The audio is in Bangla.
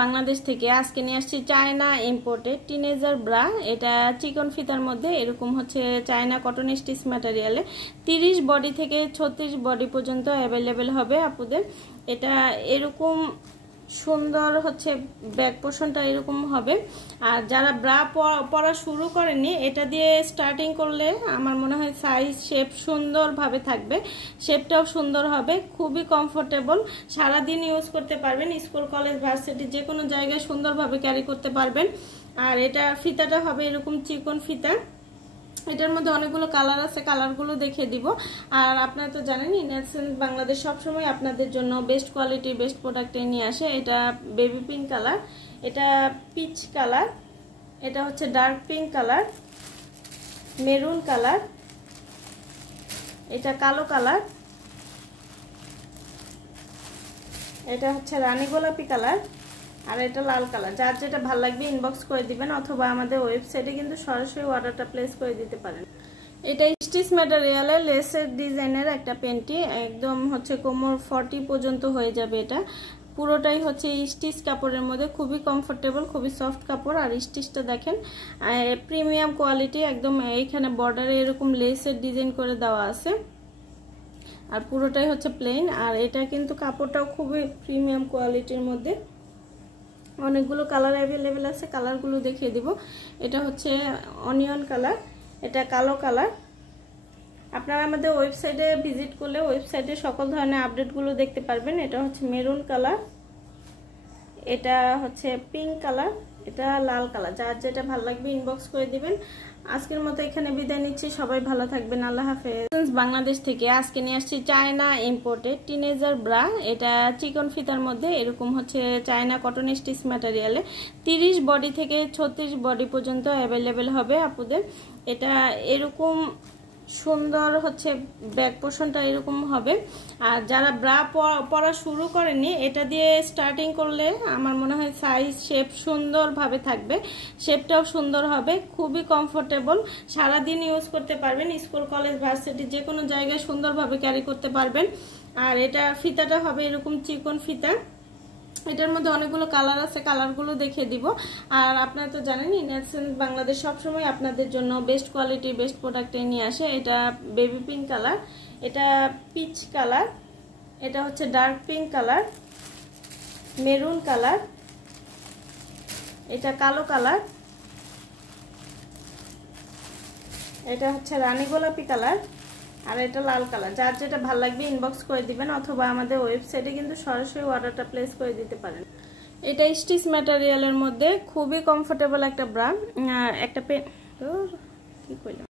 বাংলাদেশ থেকে আজকে নিয়ে আসছি চায়না ইম্পোর্টেড টিনেজার ব্রা। এটা চিকন ফিতার মধ্যে এরকম হচ্ছে চায়না কটন স্টিচ ম্যাটেরিয়ালে 30 বডি থেকে 36 বডি পর্যন্ত অ্যাভেলেবেল হবে আপুদের। এটা এরকম সুন্দর হচ্ছে ব্যাক পোর্শনটা এরকম হবে। আর যারা ব্রা পরা শুরু করেনি এটা দিয়ে স্টার্টিং করলে আমার মনে হয় সাইজ শেপ সুন্দরভাবে থাকবে, শেপটাও সুন্দর হবে, খুবই কমফোর্টেবল, সারাদিন ইউজ করতে পারবেন, স্কুল কলেজ ভার্সিটি যে কোনো জায়গায় সুন্দরভাবে ক্যারি করতে পারবেন। আর এটা ফিতাটা হবে এরকম চিকন ফিতা। এটার মধ্যে অনেকগুলো কালার আছে, কালারগুলো দেখিয়ে দিব। আর আপনারা তো জানেন ইনারসেন্স বাংলাদেশ সবসময় আপনাদের জন্য বেস্ট কোয়ালিটি বেস্ট প্রোডাক্ট নিয়ে আসে। এটা বেবি পিঙ্ক কালার, এটা পিচ কালার, এটা হচ্ছে dark pink colour, maroon colour, এটা কালো কালার, এটা হচ্ছে রানী গোলাপি কালার, আর এটা লাল কালার। যার যেটা ভালো লাগবে ইনবক্স করে দিবেন অথবা আমাদের ওয়েবসাইটে কিন্তু সরাসরি অর্ডারটা প্লেস করে দিতে পারেন। এটা স্টিচ ম্যাটেরিয়ালের লেসের ডিজাইনের একটা পেন্টি, একদম হচ্ছে কোমর 40 পর্যন্ত হয়ে যাবে। এটা পুরোটাই হচ্ছে স্টিচ কাপড়ের মধ্যে, খুবই কমফোর্টেবল, খুবই সফট কাপড়। আর স্টিচটা দেখেন প্রিমিয়াম কোয়ালিটি, একদম এইখানে বর্ডারে এরকম লেসের ডিজাইন করে দেওয়া আছে। আর পুরোটাই হচ্ছে প্লেন। আর এটা কিন্তু কাপড়টাও খুবই প্রিমিয়াম কোয়ালিটির মধ্যে। অনেকগুলো কালার অ্যাভেলেবেল আছে, কালারগুলো দেখিয়ে দিব। এটা হচ্ছে অনিয়ন কালার, এটা কালো কালার। আপনারা আমাদের ওয়েবসাইটে ভিজিট করলে ওয়েবসাইটে সকল ধরনের আপডেটগুলো দেখতে পারবেন। এটা হচ্ছে মেরুন কালার, এটা হচ্ছে পিঙ্ক কালার, এটা লাল কালার। যার যেটা ভালো লাগবে ইনবক্স করে দিবেন। আজকের মতো এখানে বিদায় নিচ্ছি, সবাই ভালো থাকবেন, আল্লাহ হাফেজ। বাংলাদেশ থেকে আজকে নিয়ে আসছি চায়না ইম্পোর্টেড টিনেজার ব্রা। এটা চিকন ফিতার মধ্যে এরকম হচ্ছে চায়না কটন স্টিচ ম্যাটেরিয়ালে 30 বডি থেকে 36 বডি পর্যন্ত অ্যাভেলেবেল হবে আপুদের। এটা এরকম সুন্দর হচ্ছে ব্যাক পোর্শনটা এরকম হবে। আর যারা ব্রা পরা শুরু করেনি এটা দিয়ে স্টার্টিং করলে আমার মনে হয় সাইজ শেপ সুন্দরভাবে থাকবে, শেপটাও সুন্দর হবে, খুবই কমফোর্টেবল, সারাদিন ইউজ করতে পারবেন, স্কুল কলেজ ভার্সিটি যে কোনো জায়গায় সুন্দরভাবে ক্যারি করতে পারবেন। আর এটা ফিতাটা হবে এরকম চিকন ফিতা। এটার মধ্যে অনেকগুলো কালার আছে, কালারগুলো দেখিয়ে দিব। আর আপনারা তো জানেন ইনারসেন্স বাংলাদেশ সবসময় আপনাদের জন্য বেস্ট কোয়ালিটি বেস্ট প্রোডাক্ট নিয়ে আসে। এটা বেবি পিঙ্ক কালার, এটা পিচ কালার, এটা হচ্ছে dark pink colour, maroon colour, এটা কালো কালার, এটা হচ্ছে রানী গোলাপি কালার, আর এটা লাল কালার। যার যেটা ভালো লাগবে ইনবক্স করে দিবেন অথবা আমাদের ওয়েবসাইটে কিন্তু সরাসরি অর্ডারটা প্লেস করে দিতে পারেন। এটা স্টিচ ম্যাটেরিয়ালের মধ্যে খুবই কমফোর্টেবল একটা ব্রা। একটা কি কইলাম